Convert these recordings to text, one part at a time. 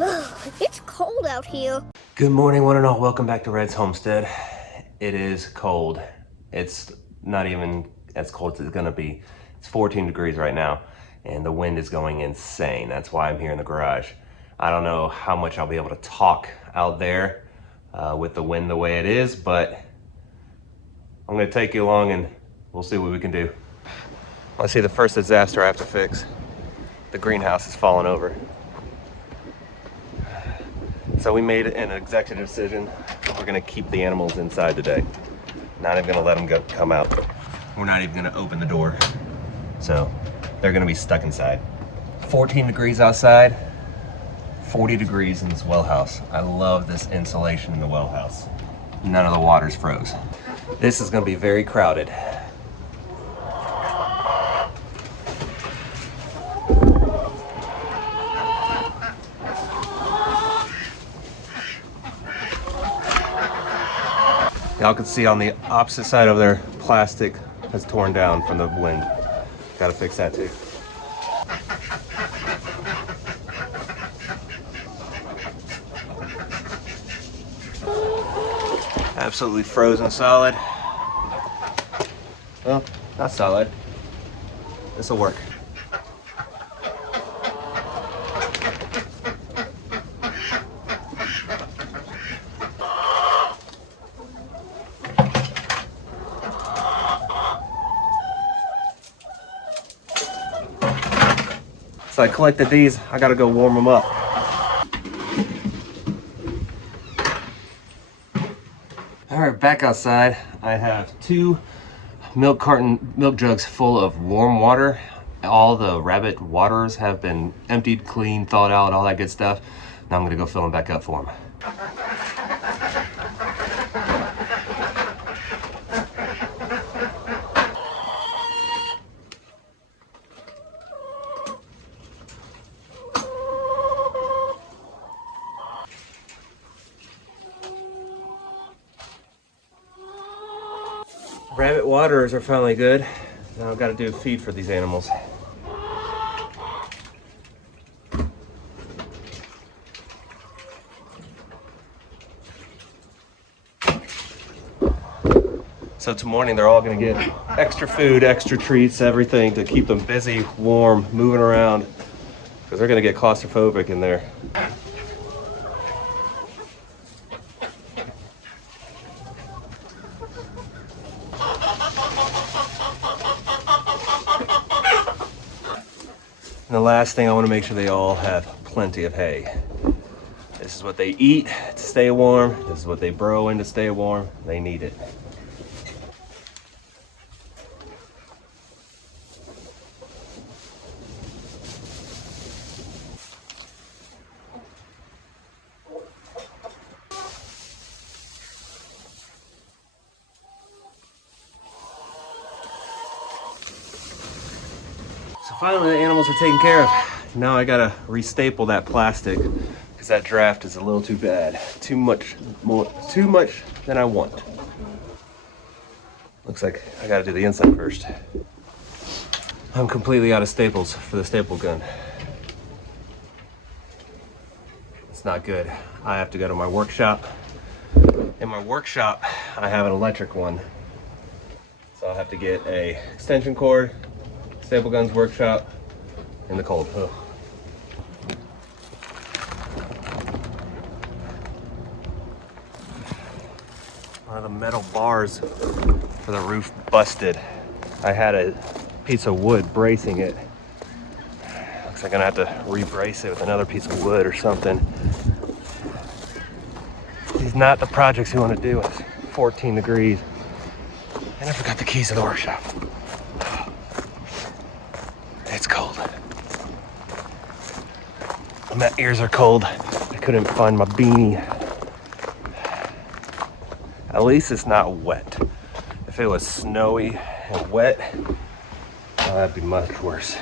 It's cold out here. Good morning, one and all. Welcome back to Red's Homestead. It is cold. It's not even as cold as it's gonna be. It's 14 degrees right now, and the wind is going insane. That's why I'm here in the garage. I don't know how much I'll be able to talk out there with the wind the way it is, but I'm gonna take you along and we'll see what we can do. Let's see the first disaster I have to fix. The greenhouse is falling over. So we made an executive decision. We're gonna keep the animals inside today. Not even gonna let them come out. We're not even gonna open the door. So they're gonna be stuck inside. 14 degrees outside, 40 degrees in this well house. I love this insulation in the well house. None of the water's froze. This is gonna be very crowded. Y'all can see on the opposite side of their plastic has torn down from the wind. Gotta fix that too. Absolutely frozen solid. Well, not solid. This'll work. So I collected these, I gotta go warm them up. All right, back outside. I have 2 milk jugs full of warm water. All the rabbit waters have been emptied, cleaned, thawed out, all that good stuff. Now I'm gonna go fill them back up for them. Rabbit waters are finally good. Now I've got to do feed for these animals. So tomorrow morning they're all going to get extra food, extra treats, everything to keep them busy, warm, moving around, because they're going to get claustrophobic in there. And the last thing, I want to make sure they all have plenty of hay. This is what they eat to stay warm. This is what they burrow in to stay warm. They need it. So finally the animals are taken care of. Now I gotta restaple that plastic because that draft is a little too bad. Too much than I want. Looks like I gotta do the inside first. I'm completely out of staples for the staple gun. It's not good. I have to go to my workshop. In my workshop, I have an electric one. So I'll have to get a extension cord, staple guns workshop, in the cold. Oh. One of the metal bars for the roof busted. I had a piece of wood bracing it. Looks like I'm gonna have to re-brace it with another piece of wood or something. These are not the projects you want to do. It's 14 degrees. And I forgot the keys to the workshop. It's cold. My ears are cold. I couldn't find my beanie. At least it's not wet. If it was snowy and wet, oh, that'd be much worse.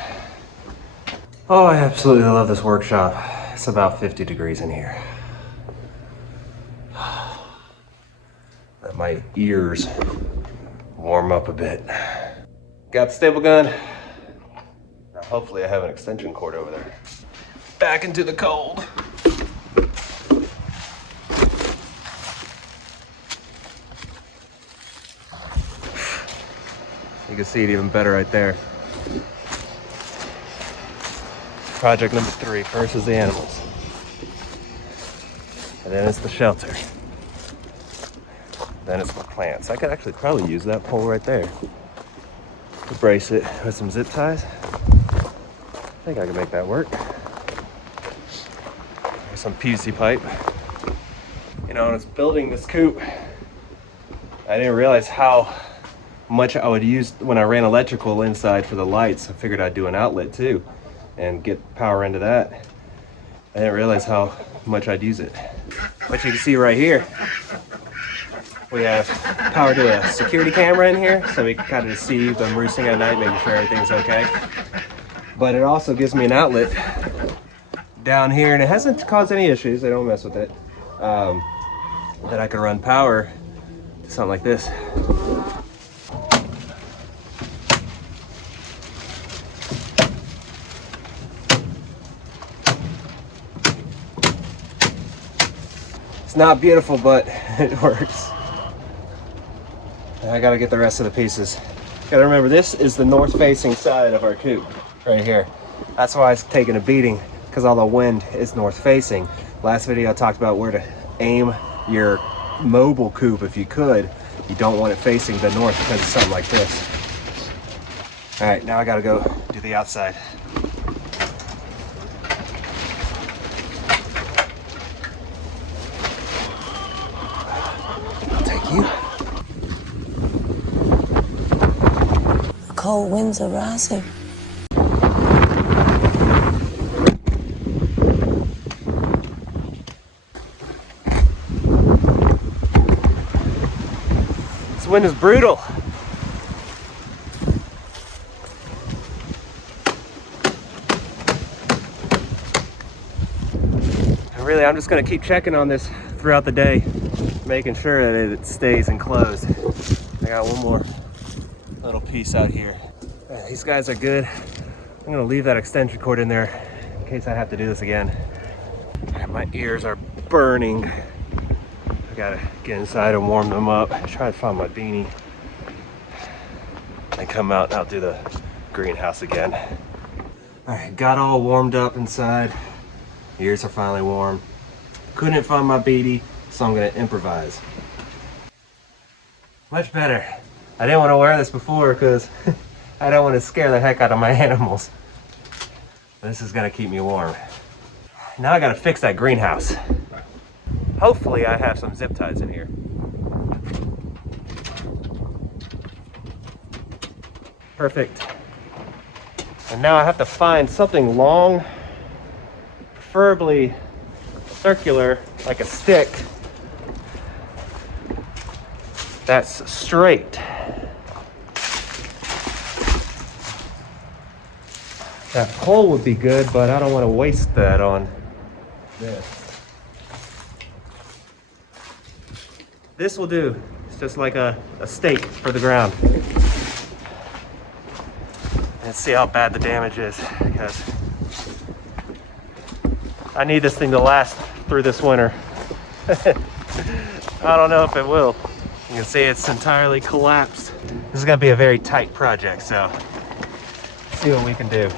Oh, I absolutely love this workshop. It's about 50 degrees in here. Let my ears warm up a bit. Got the staple gun. Now hopefully I have an extension cord over there. Back into the cold. You can see it even better right there. Project number 3, first is the animals. And then it's the shelter. Then it's my plants. I could actually probably use that pole right there to brace it with some zip ties. I think I can make that work. There's some PVC pipe. You know, when I was building this coop, I didn't realize how much I would use when I ran electrical inside for the lights. I figured I'd do an outlet too and get power into that. I didn't realize how much I'd use it. But you can see right here, we have power to a security camera in here, so we can kind of see them roosting at night, making sure everything's okay. But it also gives me an outlet down here, and it hasn't caused any issues. I don't mess with it. That I can run power to something like this. It's not beautiful, but it works. I gotta get the rest of the pieces. Gotta remember, this is the north-facing side of our coop, right here. That's why it's taking a beating, because all the wind is north-facing. Last video I talked about where to aim your mobile coop if you could. You don't want it facing the north because of something like this. All right, now I gotta go do the outside. I'll take you. Cold winds are rising. This wind is brutal. And really, I'm just gonna keep checking on this throughout the day, making sure that it stays enclosed. I got one more little piece out here. These guys are good. I'm gonna leave that extension cord in there in case I have to do this again. My ears are burning. I gotta get inside and warm them up. Try to find my beanie and come out and I'll do the greenhouse again. All right, got all warmed up inside. Ears are finally warm. Couldn't find my beanie, so I'm gonna improvise. Much better. I didn't want to wear this before because I don't want to scare the heck out of my animals. This is gonna keep me warm. Now I gotta fix that greenhouse. Hopefully I have some zip ties in here. Perfect. And now I have to find something long, preferably circular, like a stick, that's straight. That pole would be good, but I don't want to waste that on this. This will do. It's just like a stake for the ground. Let's see how bad the damage is, because I need this thing to last through this winter. I don't know if it will. You can see it's entirely collapsed. This is gonna be a very tight project, so let's see what we can do.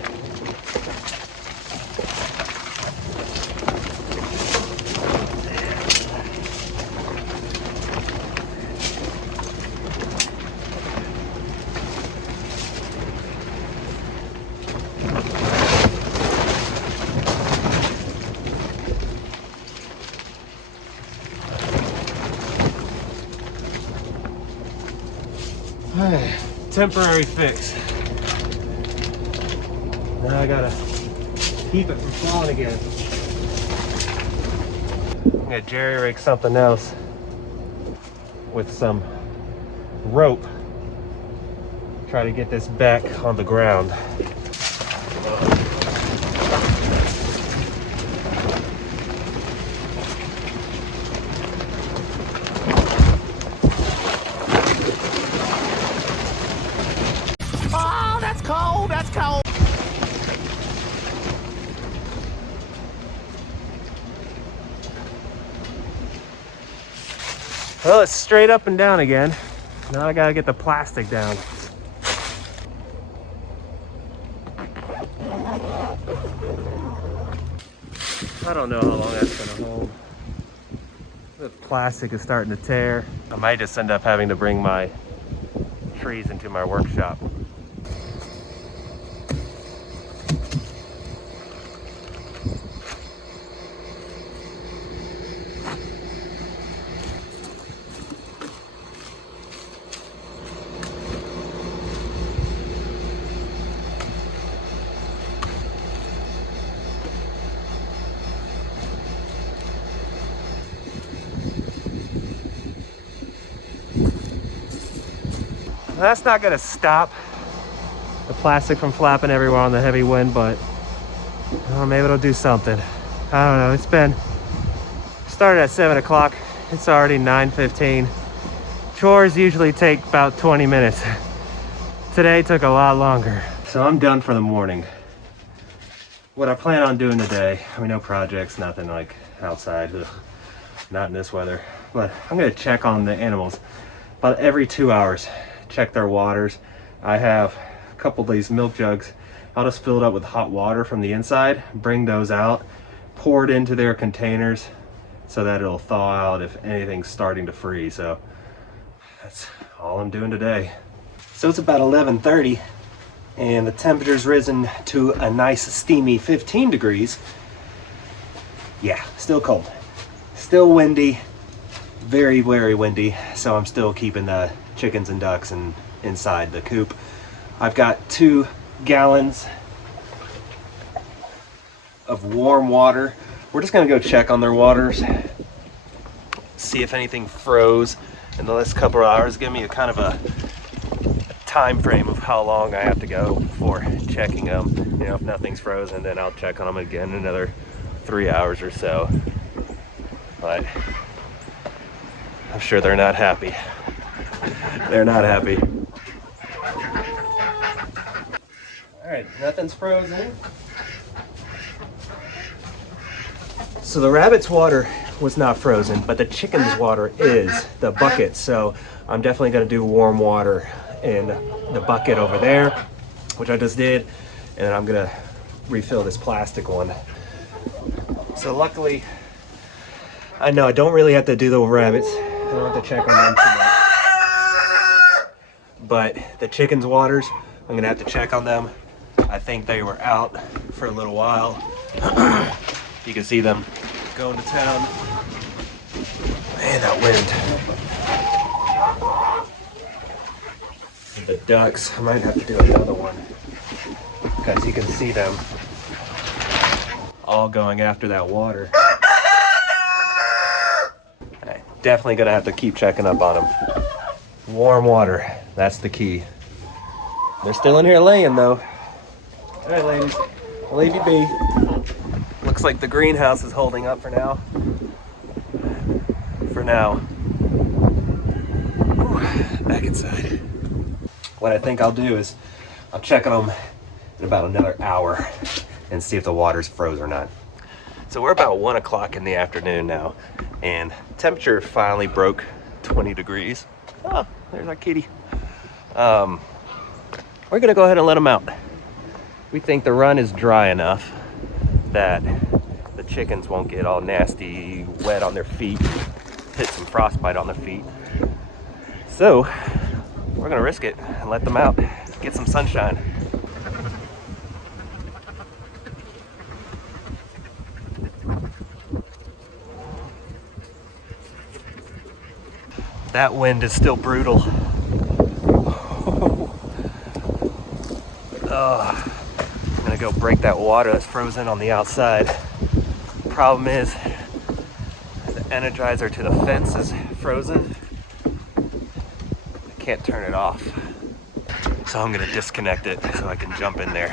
Temporary fix. Now I gotta keep it from falling again. I'm gonna jerry rig something else with some rope. Try to get this back on the ground. Well, it's straight up and down again. Now I gotta get the plastic down. I don't know how long that's gonna hold. The plastic is starting to tear. I might just end up having to bring my trees into my workshop. That's not gonna stop the plastic from flapping everywhere on the heavy wind, but maybe it'll do something. I don't know. It's been started at 7 o'clock. It's already 9:15. Chores usually take about 20 minutes. Today took a lot longer. So I'm done for the morning. What I plan on doing today, no projects, nothing like outside, not in this weather, but I'm gonna check on the animals about every 2 hours. Check their waters. I have a couple of these milk jugs. I'll just fill it up with hot water from the inside, bring those out, pour it into their containers so that it'll thaw out if anything's starting to freeze. So that's all I'm doing today. So it's about 11:30 and the temperature's risen to a nice steamy 15 degrees. Yeah, still cold, still windy, very, very windy. So I'm still keeping the chickens and ducks and inside the coop. I've got 2 gallons of warm water. We're just gonna go check on their waters, see if anything froze in the last couple of hours. Give me a kind of a time frame of how long I have to go before checking them. If nothing's frozen, then I'll check on them again in another 3 hours or so. But I'm sure they're not happy. They're not happy. All right, nothing's frozen. So the rabbit's water was not frozen, but the chicken's water is, the bucket. So I'm definitely gonna do warm water in the bucket over there, which I just did. And then I'm gonna refill this plastic one. So luckily, I know I don't really have to do the rabbits. I don't have to check on them too much. But the chicken's waters, I'm gonna have to check on them. I think they were out for a little while. You can see them going to town. Man, that wind. And the ducks, I might have to do another one because you can see them all going after that water. I'm definitely gonna have to keep checking up on them. Warm water, that's the key. They're still in here laying though. All right, ladies, I'll leave you be. Looks like the greenhouse is holding up for now. Whew, back inside. What I think I'll do is I'll check on them in about another hour and see if the water's froze or not. So we're about 1 o'clock in the afternoon now, and temperature finally broke 20 degrees. Oh, there's our kitty. We're gonna go ahead and let them out. We think the run is dry enough that the chickens won't get all nasty, wet on their feet, hit some frostbite on their feet. So we're gonna risk it and let them out, get some sunshine. That wind is still brutal. Oh, I'm gonna go break that water that's frozen on the outside. Problem is, the energizer to the fence is frozen. I can't turn it off. So I'm gonna disconnect it so I can jump in there.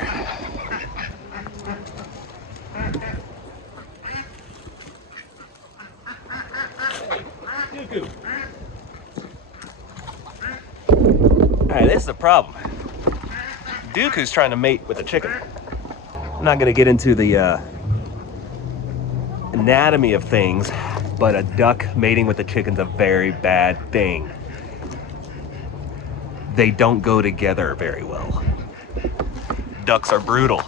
Hey, Dooku. Alright, this is the problem. Dooku's trying to mate with a chicken. I'm not gonna get into the anatomy of things, but a duck mating with a chicken's a very bad thing. They don't go together very well. Ducks are brutal.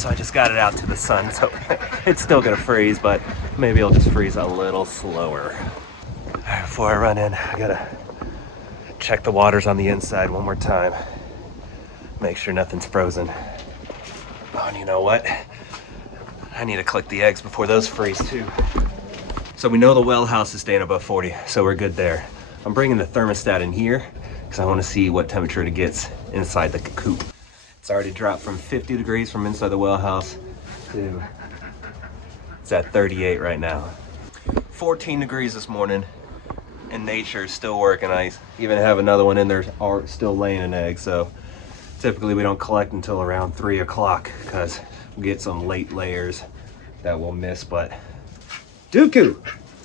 so I just got it out to the sun, so it's still gonna freeze, but maybe it'll just freeze a little slower. All right, before I run in, I gotta check the waters on the inside one more time. Make sure nothing's frozen. Oh, and you know what? I need to collect the eggs before those freeze too. So we know the well house is staying above 40, so we're good there. I'm bringing the thermostat in here because I want to see what temperature it gets inside the coop. It's already dropped from 50 degrees from inside the well house to, it's at 38 right now. 14 degrees this morning, and nature is still working. I even have another one in there still laying an egg, so typically we don't collect until around 3 o'clock because we get some late layers that we'll miss, but Dooku,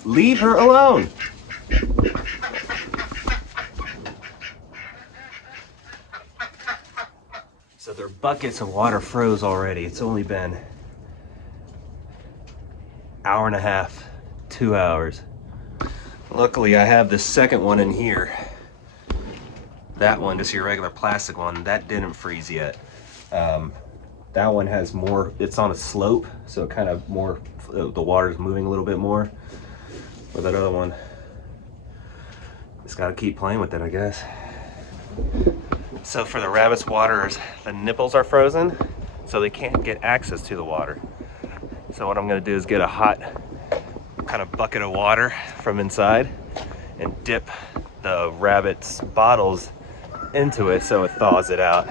leave her alone. So their buckets of water froze already. It's only been hour and a half, 2 hours. Luckily, I have this second one in here. That one, just your regular plastic one, that didn't freeze yet. That one has more, it's on a slope, so it kind of more, the water's moving a little bit more. But that other one, just gotta keep playing with it, I guess. So for the rabbits' waters, the nipples are frozen, so they can't get access to the water. So what I'm gonna do is get a hot kind of bucket of water from inside and dip the rabbits' bottles into it so it thaws it out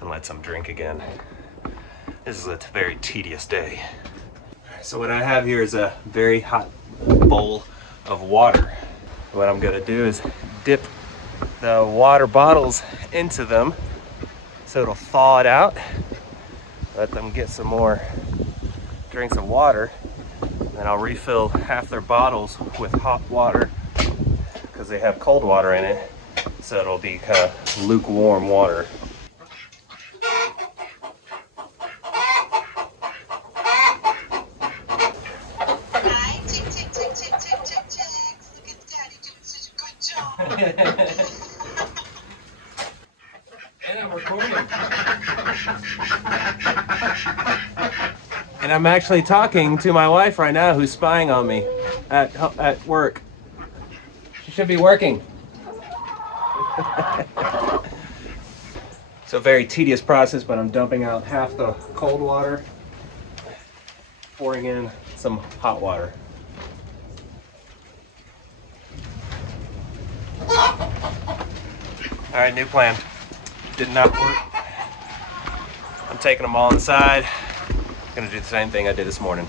and lets them drink again. This is a very tedious day. So what I have here is a very hot bowl of water. What I'm gonna do is dip the water bottles into them so it'll thaw it out, let them get some more drinks of water, and I'll refill half their bottles with hot water because they have cold water in it, so it'll be kind of lukewarm water. And I'm recording. And I'm actually talking to my wife right now who's spying on me at work. She should be working. So very tedious process, but I'm dumping out half the cold water, pouring in some hot water. All right, new plan. Did not work. I'm taking them all inside. Gonna do the same thing I did this morning.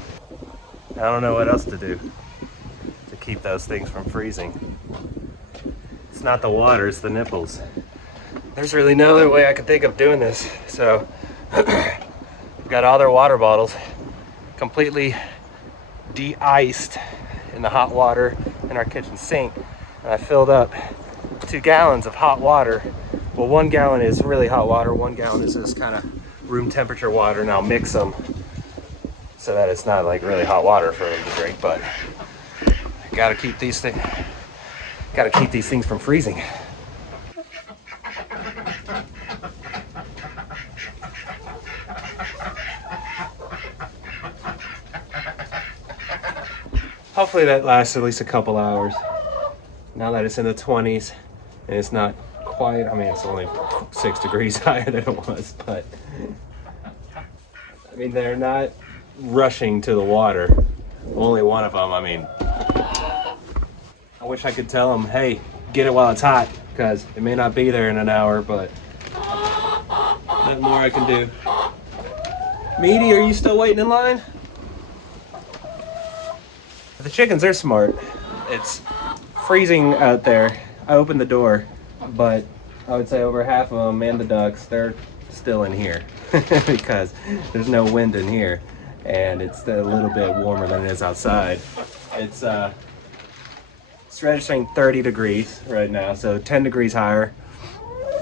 I don't know what else to do to keep those things from freezing. It's not the water, it's the nipples. There's really no other way I could think of doing this. So we've got all their water bottles completely de-iced in the hot water in our kitchen sink. And I filled up 2 gallons of hot water. Well, 1 gallon is really hot water, 1 gallon is this kind of room temperature water, and I'll mix them so that it's not like really hot water for them to drink, but gotta keep these things from freezing. Hopefully that lasts at least a couple hours. Now that it's in the 20s and it's not quite, I mean, it's only 6 degrees higher than it was, but I mean, they're not rushing to the water. Only one of them, I mean, I wish I could tell them, hey, get it while it's hot, because it may not be there in an hour, but nothing more I can do. Meaty, are you still waiting in line? The chickens, they're smart. It's freezing out there. I opened the door, but I would say over half of them and the ducks, they're still in here because there's no wind in here and it's a little bit warmer than it is outside. It's registering 30 degrees right now, so 10 degrees higher.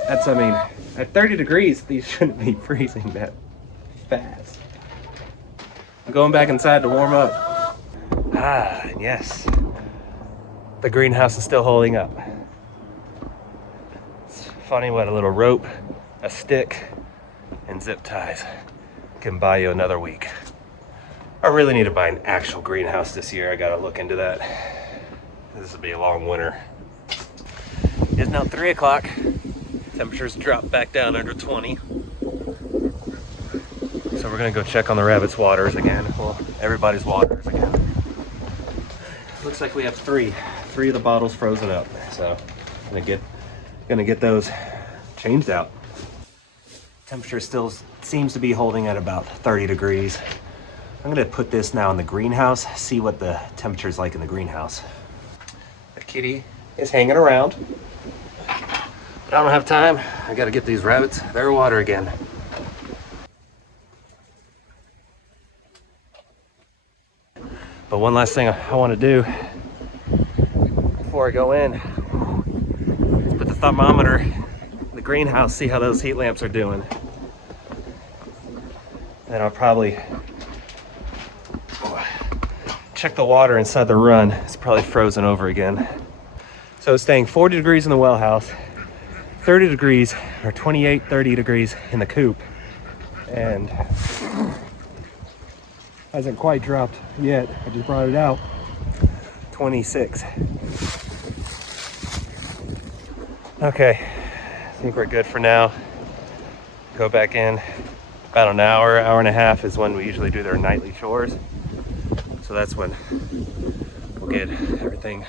That's, I mean, at 30 degrees, these shouldn't be freezing that fast. I'm going back inside to warm up. Ah, yes. The greenhouse is still holding up. It's funny what a little rope, a stick, and zip ties can buy you another week. I really need to buy an actual greenhouse this year. I gotta look into that. This will be a long winter. It's now 3 o'clock. Temperatures dropped back down under 20. So we're gonna go check on the rabbits' waters again. Well, everybody's waters again. Looks like we have three of the bottles frozen up. So gonna get those changed out. Temperature still seems to be holding at about 30 degrees. I'm gonna put this now in the greenhouse, see what the temperature is like in the greenhouse. The kitty is hanging around, but I don't have time. I gotta get these rabbits their water again. But one last thing I wanna do before I go in, is put the thermometer in the greenhouse, see how those heat lamps are doing. Then I'll probably check the water inside the run. It's probably frozen over again. So it's staying 40 degrees in the well house, 30 degrees or 28, 30 degrees in the coop. And hasn't quite dropped yet. I just brought it out. 26. Okay, I think we're good for now. Go back in. About an hour, hour and a half is when we usually do their nightly chores. So that's when we'll get everything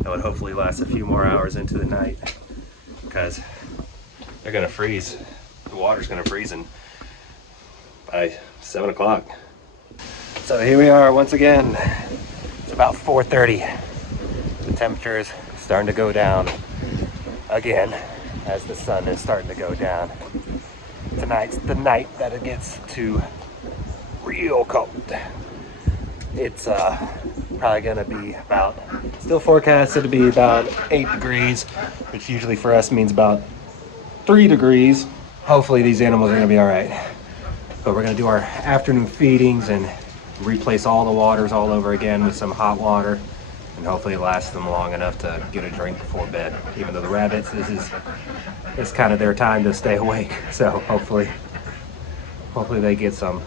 that would hopefully last a few more hours into the night, because they're gonna freeze. The water's gonna freeze by 7 o'clock. So here we are once again. It's about 4:30. The temperature is starting to go down again as the sun is starting to go down. Tonight's the night that it gets to real cold. It's probably gonna be about, still forecasted to be about 8 degrees, which usually for us means about 3 degrees. Hopefully these animals are gonna be all right. But we're gonna do our afternoon feedings and replace all the waters all over again with some hot water, and hopefully it lasts them long enough to get a drink before bed. Even though the rabbits, it's kind of their time to stay awake. So hopefully they get some.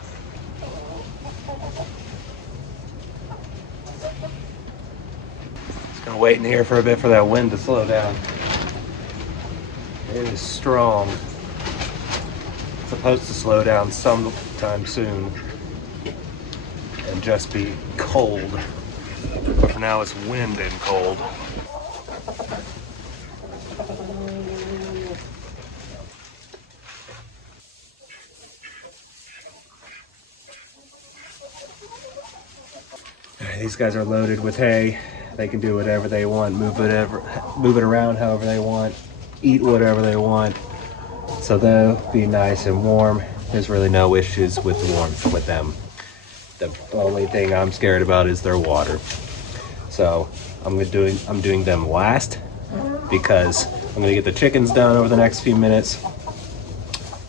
Just gonna wait in here for a bit for that wind to slow down. It is strong. It's supposed to slow down sometime soon and just be cold. But for now it's wind and cold. These guys are loaded with hay. They can do whatever they want, move it around however they want, eat whatever they want. So they'll be nice and warm. There's really no issues with warmth with them. The only thing I'm scared about is their water. So I'm doing them last, because I'm gonna get the chickens done over the next few minutes.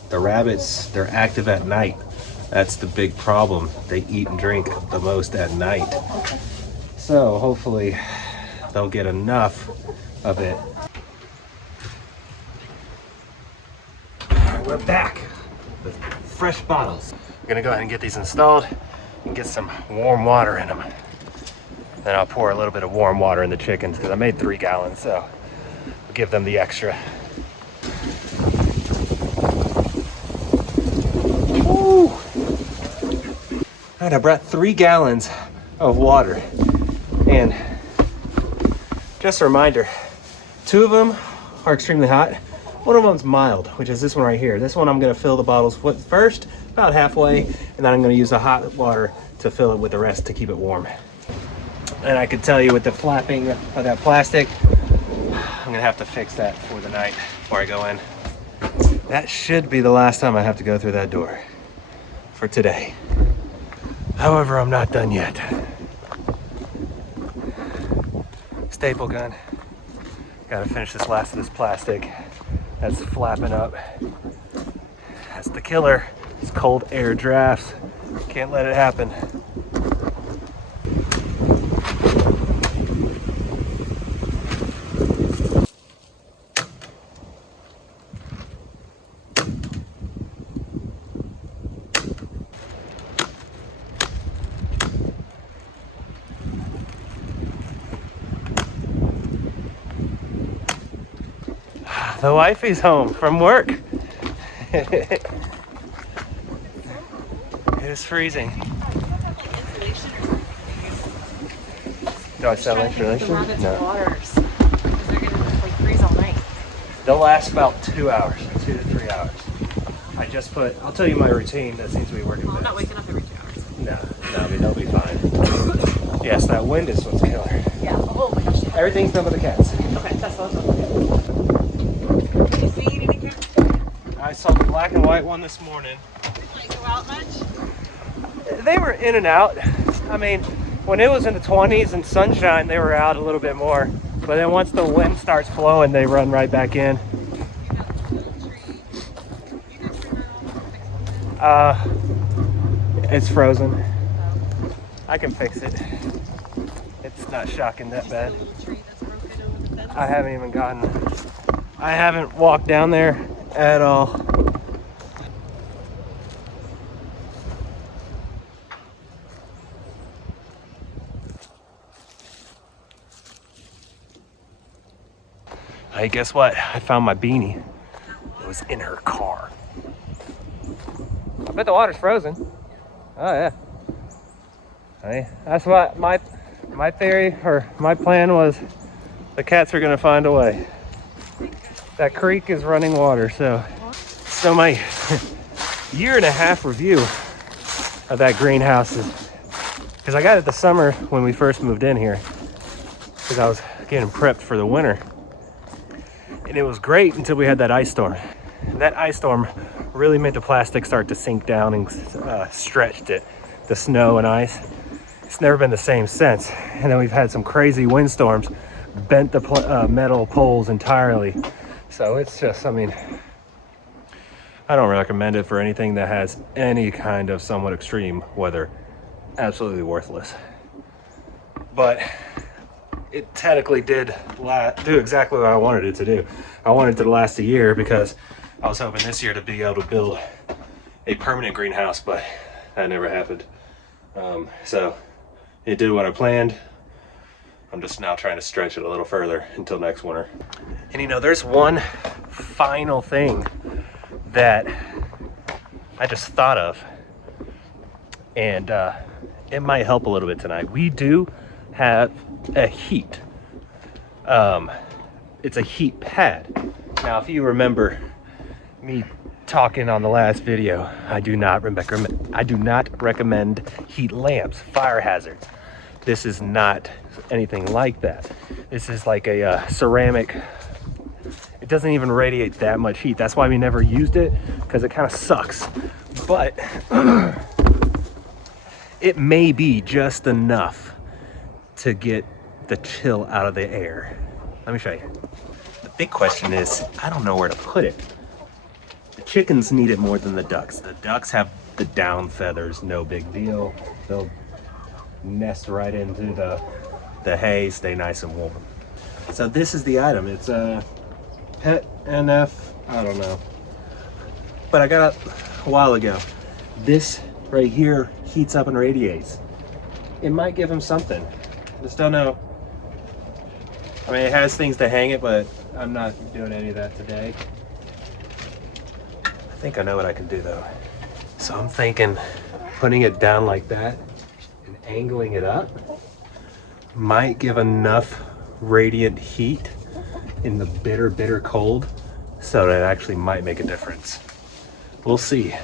The rabbits, they're active at night. That's the big problem. They eat and drink the most at night. So hopefully they'll get enough of it. We're back with fresh bottles. We're gonna go ahead and get these installed and get some warm water in them. Then I'll pour a little bit of warm water in the chickens, because I made 3 gallons, so I'll give them the extra. Woo! All right, I brought 3 gallons of water, and just a reminder, 2 of them are extremely hot. One of them's mild, which is this one right here. This one I'm gonna fill the bottles with first, about halfway, and then I'm gonna use the hot water to fill it with the rest to keep it warm. And I can tell you, with the flapping of that plastic, I'm gonna have to fix that for the night before I go in. That should be the last time I have to go through that door for today. However, I'm not done yet. Staple gun. Gotta finish this last of this plastic that's flapping up. That's the killer. It's cold air drafts. Can't let it happen. The wifey's home from work. It is freezing. Do I sell insulation? No. Waters, because they're gonna like freeze all night. They'll last about 2 hours, 2 to 3 hours. I just put, I'll tell you my routine that seems to be working. Well, I'm not waking up every 2 hours. No, I mean, they'll be fine. Yes, that wind is what's killing her. Yeah. Oh my gosh. Everything's done with the cats. Okay, that's what I was looking. Did you see anything? I saw the black and white one this morning. Did they go out much? They were in and out. I mean, when it was in the 20s and sunshine, they were out a little bit more. But then once the wind starts flowing, they run right back in. It's frozen. I can fix it. It's not shocking that bad. I haven't even I haven't walked down there at all. Hey, guess what? I found my beanie. It was in her car. I bet the water's frozen. Oh yeah. Hey, that's what my theory or my plan was. The cats are gonna find a way. That creek is running water, so my 1.5 year review of that greenhouse is, because I got it the summer when we first moved in here, because I was getting prepped for the winter. And it was great until we had that ice storm. That ice storm really made the plastic start to sink down and stretched it, the snow and ice. It's never been the same since. And then we've had some crazy windstorms, bent the metal poles entirely. So it's just, I mean, I don't recommend it for anything that has any kind of somewhat extreme weather. Absolutely worthless. But it technically did do exactly what I wanted it to do. I wanted it to last a year because I was hoping this year to be able to build a permanent greenhouse, but that never happened. So it did what I planned. I'm just now trying to stretch it a little further until next winter. And you know, there's one final thing that I just thought of, and it might help a little bit tonight. We do have a heat. It's a heat pad. Now, if you remember me talking on the last video, I do not recommend heat lamps, fire hazards. This is not anything like that. This is like a ceramic. It doesn't even radiate that much heat. That's why we never used it, because it kind of sucks. But it may be just enough to get the chill out of the air. Let me show you. The big question is, I don't know where to put it. The chickens need it more than the ducks. The ducks have the down feathers, no big deal. They'll nest right into the hay, stay nice and warm. So this is the item. It's a Pet NF, I don't know. But I got it a while ago. This right here heats up and radiates. It might give him something. Just don't know. I mean, it has things to hang it, but I'm not doing any of that today. I think I know what I can do though. So I'm thinking putting it down like that and angling it up might give enough radiant heat in the bitter cold so that it actually might make a difference. We'll see.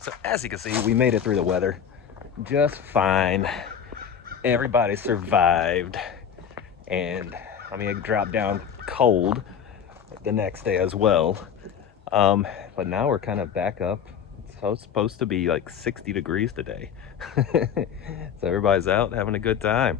So as you can see, we made it through the weather just fine. Everybody survived, and I mean, it dropped down cold the next day as well. But now we're kind of back up. So it's supposed to be like 60 degrees today. So everybody's out having a good time.